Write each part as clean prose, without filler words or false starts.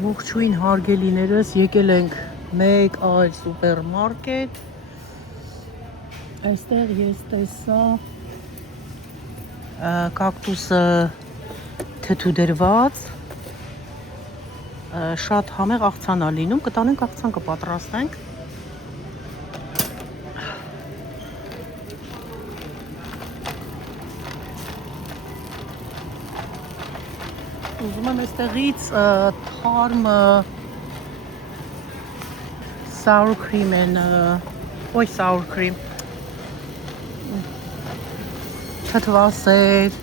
Ողջույն հարգելիներս, եկել ենք մեկ այլ սուպերմարկետ։ Այստեղ ես տեսա կակտուսը թթու դրված, շատ համեղ աղցան է լինում, կտանենք աղցան կպատրաստենք։ Ուզում եմ այստեղից թարմ sour cream են, sour cream, թթվասեր,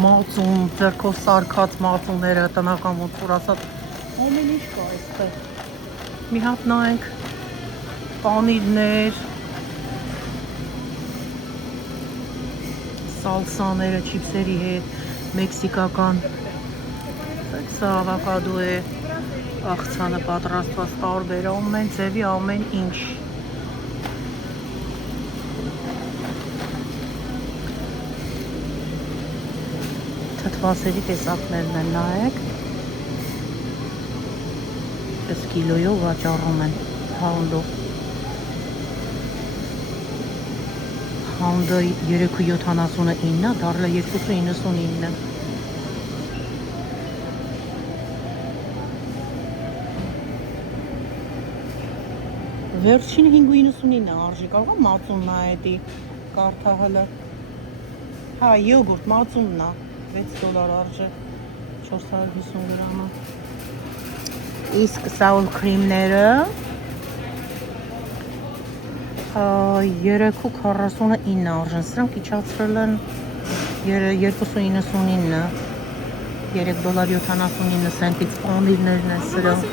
մածուն, ձեռքով սարքած մածունները, տնական ոնց որ ասած, ամեն ինչ կա այստեղ։ Մի հատ նայենք պանիրներ, սալսաները չիպսերի հետ, մեքսիկական, սա ավոկադո է, աղցանը պատրաստված տարբեր, ամեն ձևի ամեն ինչ։ Թթվասերի տեսակներն են, նայեք, այս կիլոյով վաճառում են, հաունդով։ Հաունդը 3.79, դարլը 2.99։ Վերջին 5.99 արժի, կարող եմ մածունն է էդի, կարդա հլը։ Հա, յոգուրտ, մածունն է, $6 արժի, 450 գրամը։ Իսկ sour cream-ները 3.49 արժեն, սրանք իջացրել են 2.99, $3.79, պանիրներն են սրանք։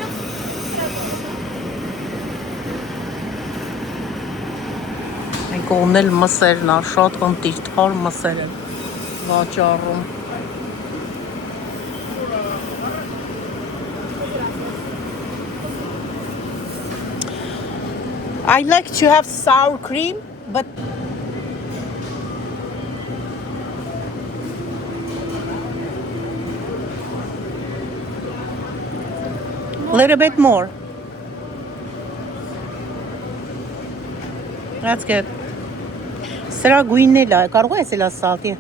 Կողմնել մսերն է, շատ ընտիր, թարմ մսեր են վաճառում։ I like to have sour cream, but a little bit more. That's good. Սրա գույնն էլ է, կարող ես էլ ասալտի։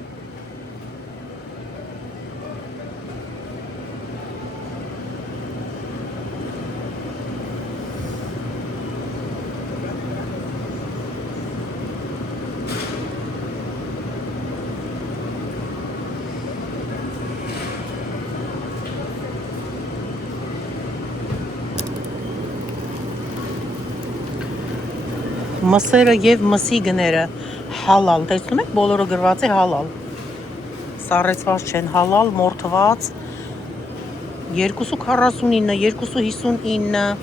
Մսերը և մսի գները հալալ, տեսնում եք, բոլորը գրված է հալալ, սառեցված չեն, հալալ, մորթված, 2.49, 2.59,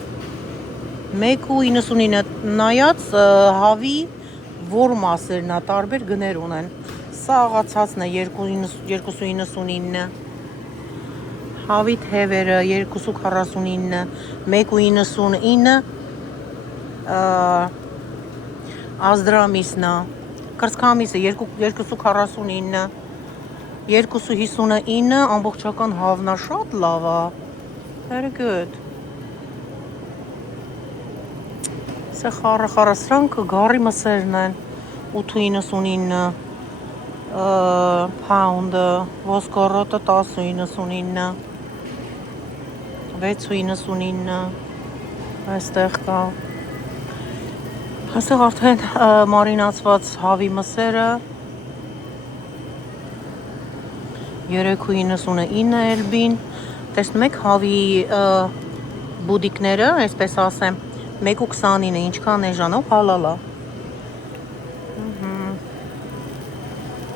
1.99, նայած հավի որ մասերն է, տարբեր գներ ունեն, սա աղացածն է 2.99, հավի թևերը 2.49, 1.99, ազդրամիսնա, կրծքամիսը 2.49, 2.59, ամբողջական հավնա, շատ լավ է, very good։ Սա խառը, սրանք գարի մսերն են, 8.99, pound-ը, ոսկորոտը 10.99, 6.99, այստեղ կա։ Այստեղ արդեն մարինացված հավի մսերը 3.99 էլբին, տեսնում եք հավի բուդիկները, այսպես ասեմ, 1.29, ինչքան էժանով հալալա։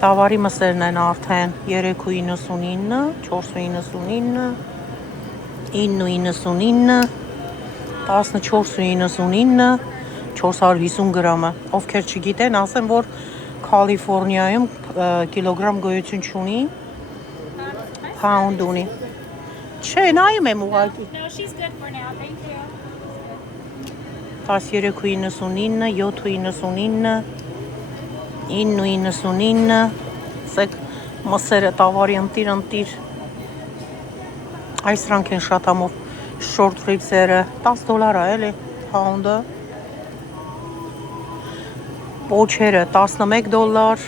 Տավարի մսերն են արդեն 3.99, 4.99, 9.99, 14.99, 450 գրամը, ովքեր չգիտեն, ասեմ, որ Կալիֆորնիայում կիլոգրամ գոյություն չունի, pound ունի։ Չէ, նայում եմ ուղղակի։ No, she's good for now, thank you. 13.99, 7.99, 9.99, սեք մսերը տավարի ընտիր, այս սրանք են շատ համով, Short ribs-երը $10 է, էլի, pound-ը։ Պոչերը $11։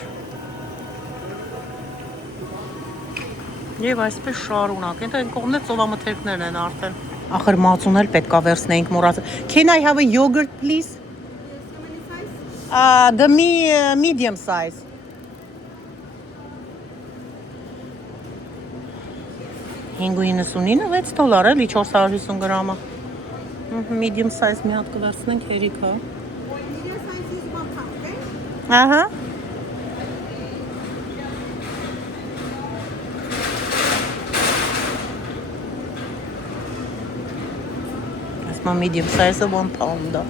Եվ այսպես շարունակ։ Այն կողմն է ծովամթերքներն են արդեն։ Ախր մածուն էլ պետք է վերցնեինք մոռացա։ Can I have a yogurt, please? The medium size. $5.99 էլի 450 գրամը։ Medium size մի հատ կվերցնենք հերիքա։ Medium size is 1 pound, right? Ահա։ Ասма medium size-ը 1 pound-ը։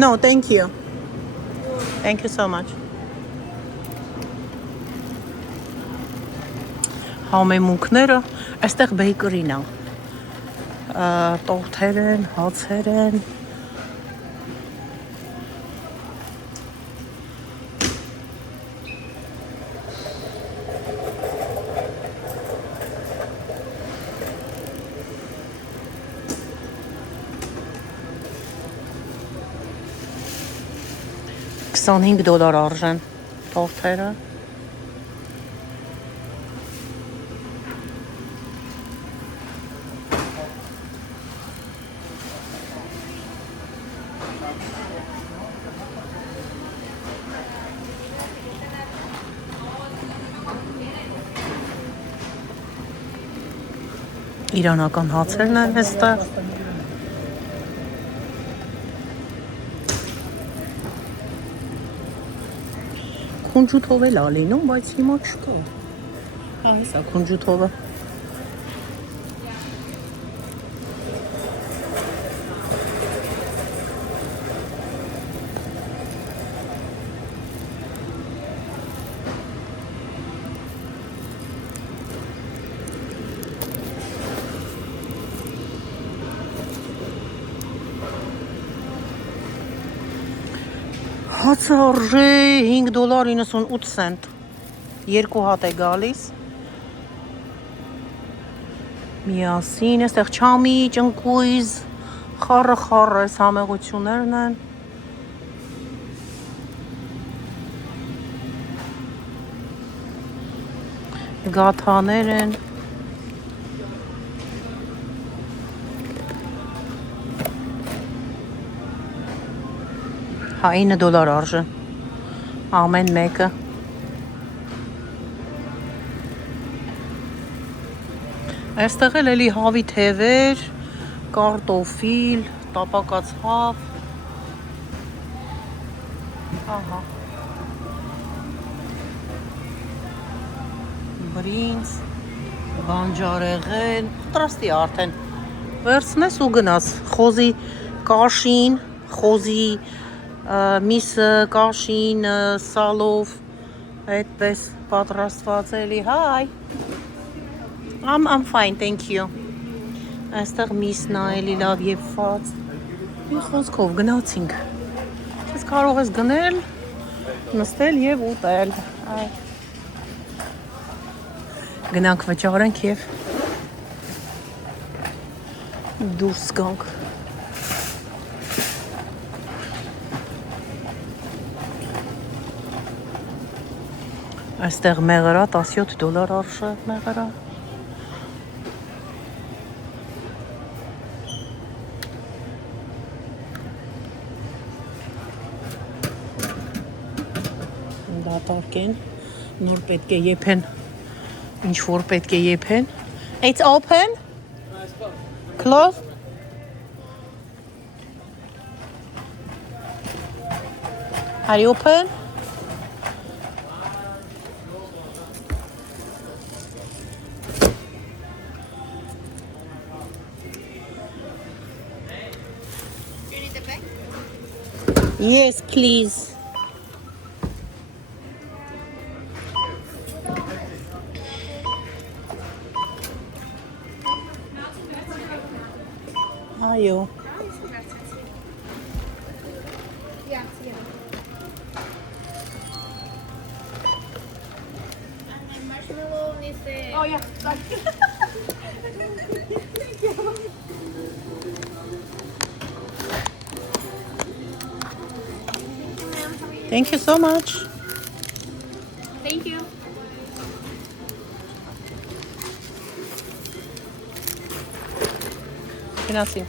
No, thank you. Thank you so much. Համեմունքները այստեղ բեյկերին է։ Տորթեր են, հացեր են։ $25 արժեն տորթերը։ Իրանական հացերն են այստեղ։ Քունջութով էլ ալինում, բայց հիմա չկա։ Հա, հեսա քունջութովը։ Հացը արժե $5.98։ Երկու հատ է գալիս։ Միասին այստեղ չամիչ, ընկույզ, խառը այս համեղություններն են։ Գաթաներ են։ Հա $9 արժե։ Ամեն մեկը։ Այստեղ էլ էլի հավի թևեր, կարտոֆիլ, տապակած հավ։ Ահա։ Բրինձ, բանջարեղեն, պատրաստի արդեն։ Վերցնես ու գնաս։ Խոզի կաշին, խոզի միսը, կաշին, սալով, այդպես պատրաստված էլի, hi, I'm fine, thank you, այստեղ միսն էլի լավ եփված, մի խոսքով գնացինք, ես կարող ես գնել, նստել և ուտել, գնանք վճարենք և դուրս գանք, այստեղ մեղրա $17 արժե մեղրա։ Դատարկ են, նոր պետք է եփեն, ինչ որ պետք է եփեն։ It's open? Closed? Are you open? Yes, please. Այո։ Oh yeah, sorry. Thank you so much. Thank you. Գնացինք։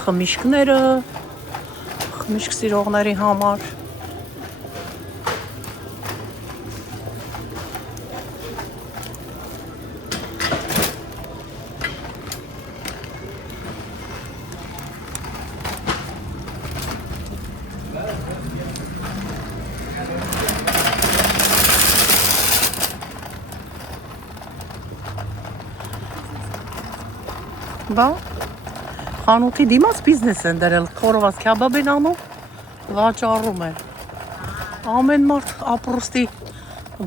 Խմիչքները, խմիչք սիրողների համար։ Բա, խանութի դիմաց բիզնես են դրել, խորոված քյաբաբ են անում, վաճառում են։ Ամեն մարդ ապրուստի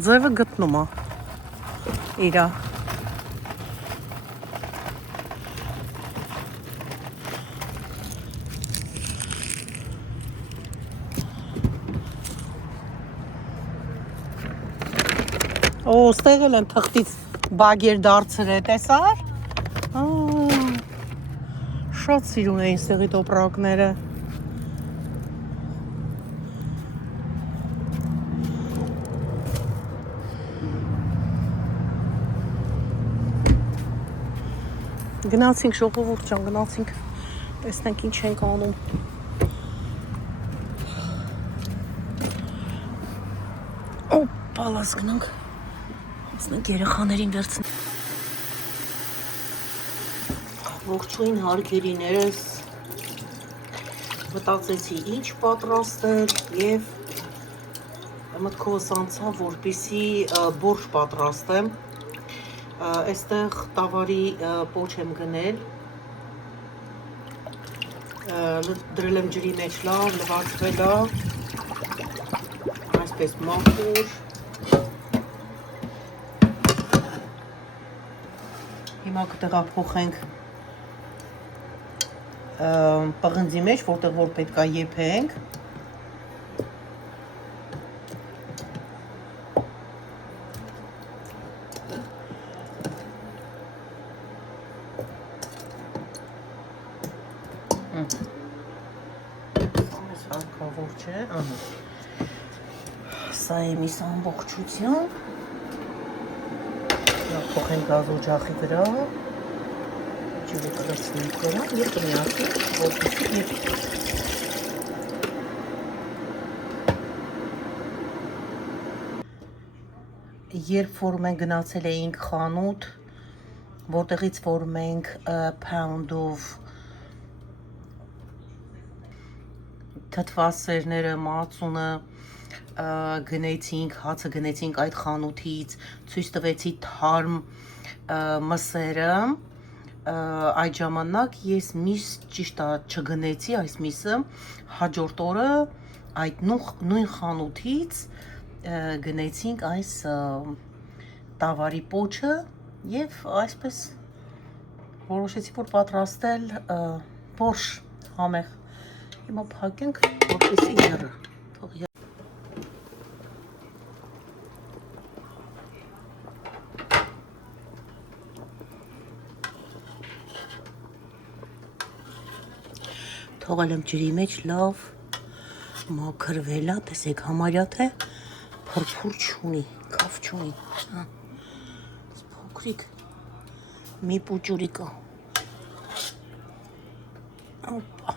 ձևը գտնում է իրա։ Օ, ստեղ էլ են թղթից բագեր դարձրել, տեսար։ Շատ սիրուն էին ստեղի տոպրակները։ Գնացինք ժողովուրդ ջան, գնացինք, տեսնենք ինչ ենք անում։ Օպա, լաս գնանք, հասնենք երեխաներին վերցնենք։ Ողջույն հարգելիներս, մտածեցի ինչ պատրաստել և մտքովս անցա, որպեսզի բորշ պատրաստեմ։ Այստեղ տավարի պոչ եմ գնել, դրել եմ ջրի մեջ լավ, լվացվել է, այսպես մաքուր։ Հիմա կտեղափոխենք պղնձի մեջ, որտեղ որ պետք է եփենք։ Այս հարկավոր չէ, սա է միս ամբողջություն։ Փոխենք գազօջախի վրա։ Ջուրը կրացնենք վրա և կմիացնենք, որպեսզի եփի։ Երբ որ մենք գնացել էինք խանութ, որտեղից որ մենք pound-ով թթվասերները, մածունը գնեցինք, հացը գնեցինք այդ խանութից, ցույց տվեցի թարմ մսերը, այդ ժամանակ ես միս ճիշտ չգնեցի այս միսը, հաջորդ օրը այդ նույն խանութից գնեցինք այս տավարի պոչը և այսպես որոշեցի, որ պատրաստել բորշ համեղ։ Հիմա փակենք, որպեսզի եռը։ Թողել եմ ջրի մեջ լավ մաքրվել է, տեսեք համարյա թե փրփուր չունի, քավ չունի։ Փոքրիկ մի պուճուրի կա։ Օպա։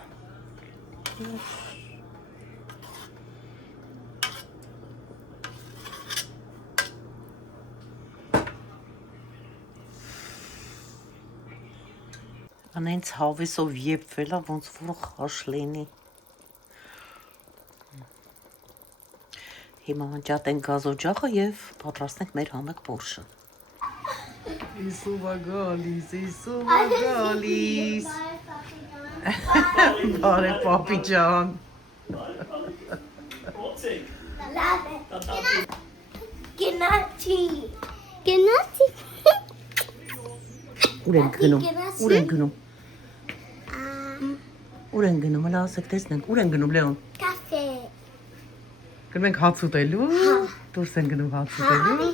Անենց հավեսով եփվել է, ոնց որ խաշ լինի։ Հիմա անջատենք գազօջախը և պատրաստենք մեր համեղ բորշը։ Իսուվա գալիս։ Բարև պապի ջան։ Գնացի։ Ուր ենք գնում։ Ուր են գնում, հլա ասեք տեսնենք, ուր են գնում, Լեոն։ Կաֆե։ Գնում ենք հաց ուտելու, դուրս են գնում հաց ուտելու։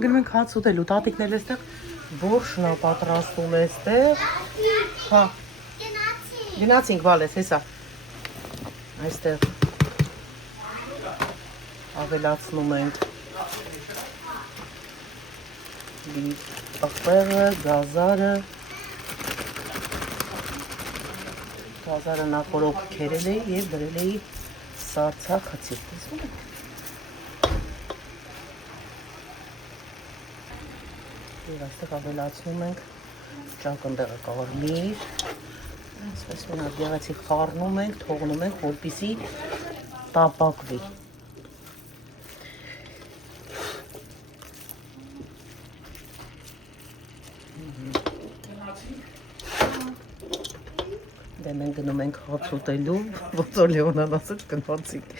Գնում ենք հաց ուտելու, տատիկն էլ էստեղ բորշն է պատրաստում էստեղ։ Հա։ Գնացինք վալես, հեսա։ Այստեղ ավելացնում ենք պղպեղը, գազարը։ Գազարը նախորդ քերել էի եւ դրել էի սարցակացի։ Տեսնում եք։ Եվ այստեղ ավելացնում ենք ճակնդեղը կարմիր, այսպես մենակ գեղեցիկ խառնում ենք, թողնում ենք, որպեսզի տապակվի։ Դե մենք գնում ենք հաց ուտելու, ոնց որ Լեոնան ասաց գնացինք,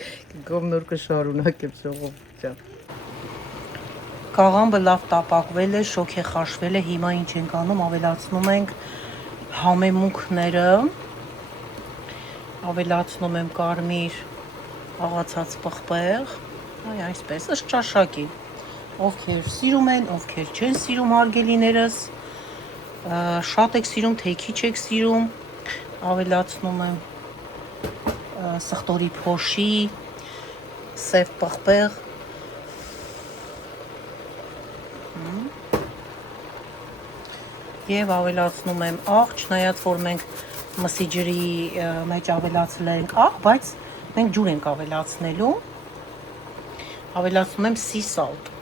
գոմ նոր կշարունակեմ ժողովուրդ։ Կաղամբը լավ տապակվել է, շոք է խաշվել է, հիմա ինչ ենք անում, ավելացնում ենք համեմունքները, ավելացնում եմ կարմիր աղացած պղպեղ, այսպես, ըստ ճաշակի, ովքեր սիրում են, ովքեր չեն սիրում հարգելիներս, շատ եք սիրում, թե քիչ եք սիրում, ավելացնում եմ սխտորի փոշի, սև պղպեղ, եւ ավելացնում եմ աղ, չնայած որ մենք մսի ջրի մեջ ավելացել ենք աղ, բայց մենք ջուր ենք ավելացնելու, ավելացնում եմ sea salt։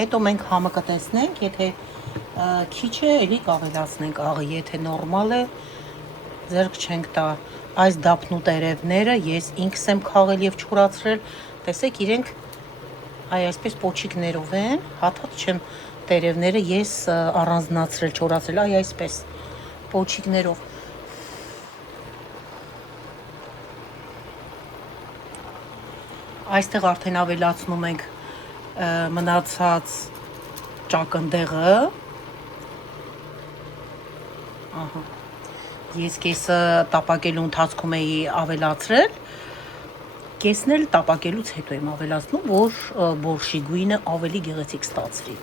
Հետո մենք համը կտեսնենք, եթե քիչ է, էլի կավելացնենք աղը, եթե նորմալ է, ձեռք չենք տա։ Այս դափնու տերևները ես ինքս եմ քաղել եւ չորացրել, տեսեք իրենք այսպես պոչիկներով են, հատ-հատ չեմ տերևները ես առանձնացրել, չորացրել, այսպես պոչիկներով։ Այստեղ արդեն ավելացնում ենք մնացած ճակնդեղը։ Ահա։ Ես կեսը տապակելու ընթացքում էի ավելացրել, կեսն էլ տապակելուց հետո եմ ավելացնում, որ բորշի գույնը ավելի գեղեցիկ ստացվի։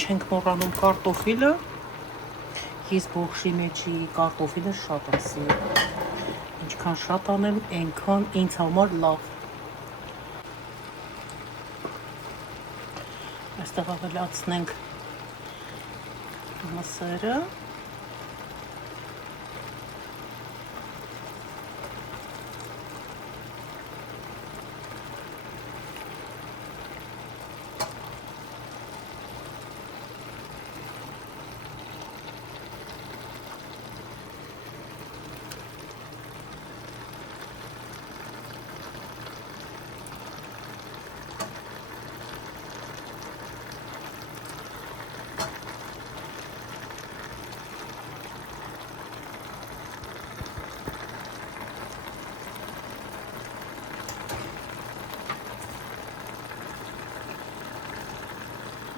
Չենք մոռանում կարտոֆիլը, ես բորշի մեջի կարտոֆիլը շատ եմ սիրում, ինչքան շատ անեմ, այնքան ինձ համար լավ։ Այստեղ ավելացնենք մսերը,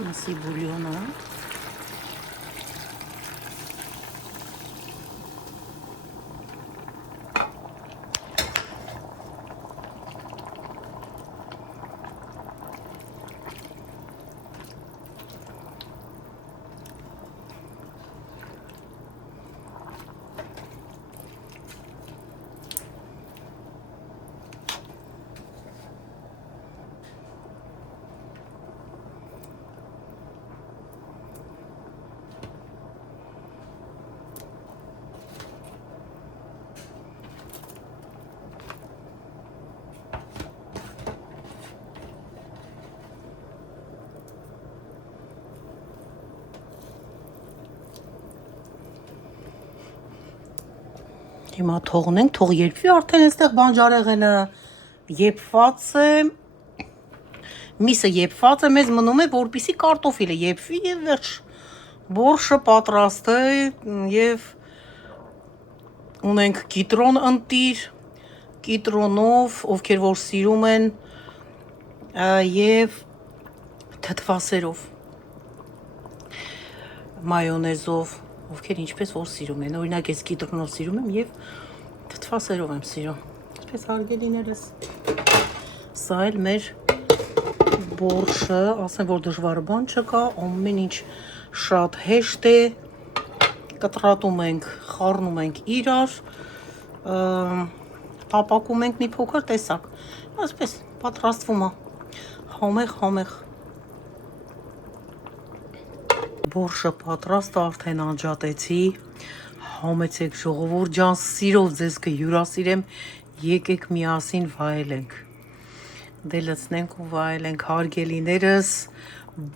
մսի բուլյոնը, հիմա թողնենք, թող երբվի արդեն այստեղ բանջարեղենը եփված է, միսը եփված է, մեզ մնում է, որպեսզի կարտոֆիլը եփվի եւ վերջ։ Բորշը պատրաստ է եւ Ունենք կիտրոն ընտիր, կիտրոնով, ովքեր որ սիրում են, և թթվասերով, մայոնեզով, ովքեր ինչպես որ սիրում են, օրինակ ես կիտրոնով սիրում եմ և թթվասերով եմ սիրում, այսպես հարգելիներս, սա էլ մեր բորշը, ասեմ որ դժվար բան չկա, ամեն ինչ շատ հեշտ է, կտրատում ենք, խառնում ենք իրար, տապակում ենք մի փոքր տեսակ, այսպես պատրաստվում է, համեղ, բորշը պատրաստ արդեն անջատեցի, համեցեք ժողովուրդ ջան, սիրով ձեզ կհյուրասիրեմ, եկեք միասին վայելենք, դե լցնենք ու վայելենք հարգելիներս,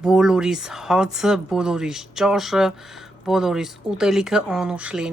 բոլորիս հացը, բոլորիս ճաշը, բոլորիս ուտելիքը անուշ լինի։